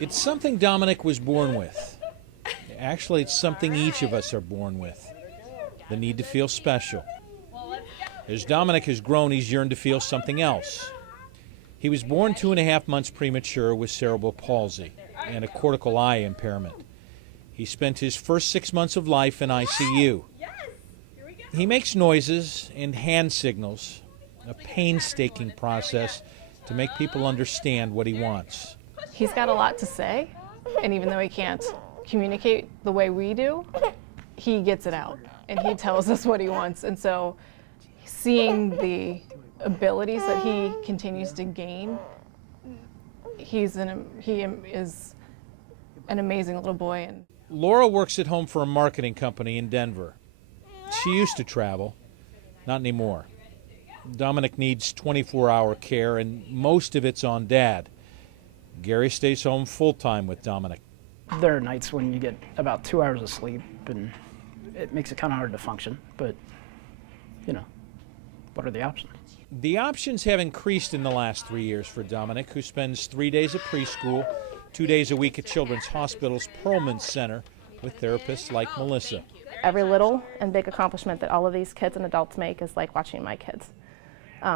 It's something Dominic was born with. Actually, it's something each of us are born with. The need to feel special. As Dominic has grown, he's yearned to feel something else. He was born 2.5 months premature with cerebral palsy and a cortical eye impairment. He spent his first 6 months of life in ICU. He makes noises and hand signals, a painstaking process to make people understand what he wants. He's got a lot to say, and even though he can't communicate the way we do, he gets it out, and he tells us what he wants. And so seeing the abilities that he continues to gain, he is an amazing little boy. And Laura works at home for a marketing company in Denver. She used to travel, not anymore. Dominic needs 24-hour care, and most of it's on Dad. Gary stays home full-time with Dominic. There are nights when you get about 2 hours of sleep, and it makes it kind of hard to function, but, you know, what are the options? The options have increased in the last 3 years for Dominic, who spends 3 days at preschool, 2 days a week at Children's Hospital's Perlman Center with therapists like Melissa. Every little and big accomplishment that all of these kids and adults make is like watching my kids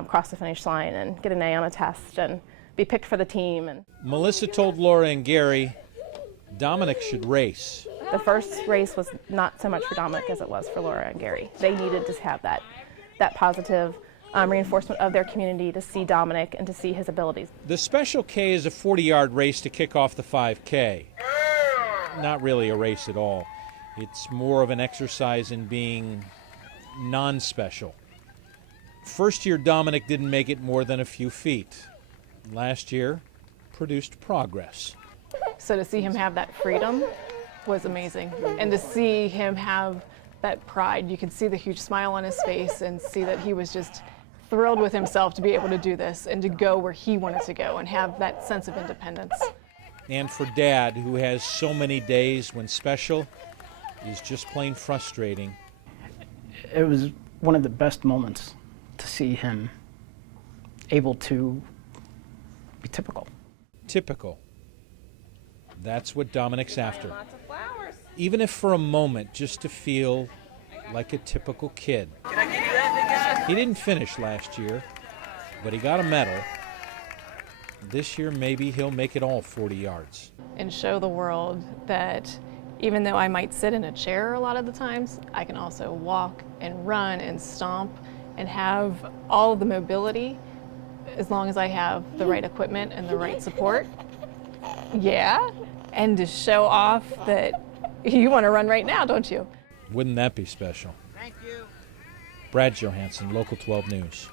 cross the finish line and get an A on a test and be picked for the team. And Melissa told Laura and Gary Dominic should race. the first race was not so much for Dominic as it was for Laura and Gary. They needed to have that positive reinforcement of their community to see Dominic and to see his abilities. The Special K is a 40-yard race to kick off the 5K. Not really a race at all. It's more of an exercise in being non-special. First year, Dominic didn't make it more than a few feet. Last year, produced progress. so to see him have that freedom was amazing. And to see him have that pride, you could see the huge smile on his face and see that he was just thrilled with himself to be able to do this and to go where he wanted to go and have that sense of independence. And for Dad, who has so many days when special is just plain frustrating. It was one of the best moments to see him able to be typical. Typical. That's what Dominic's after. Even if for a moment, just to feel like a typical kid. He didn't finish last year, but he got a medal. This year, maybe he'll make it all 40 yards. And show the world that even though I might sit in a chair a lot of the times, I can also walk and run and stomp and have all of the mobility as long as I have the right equipment and the right support. Yeah, and to show off that you want to run right now, don't you? Wouldn't that be special? Thank you. Brad Johansson, Local 12 News.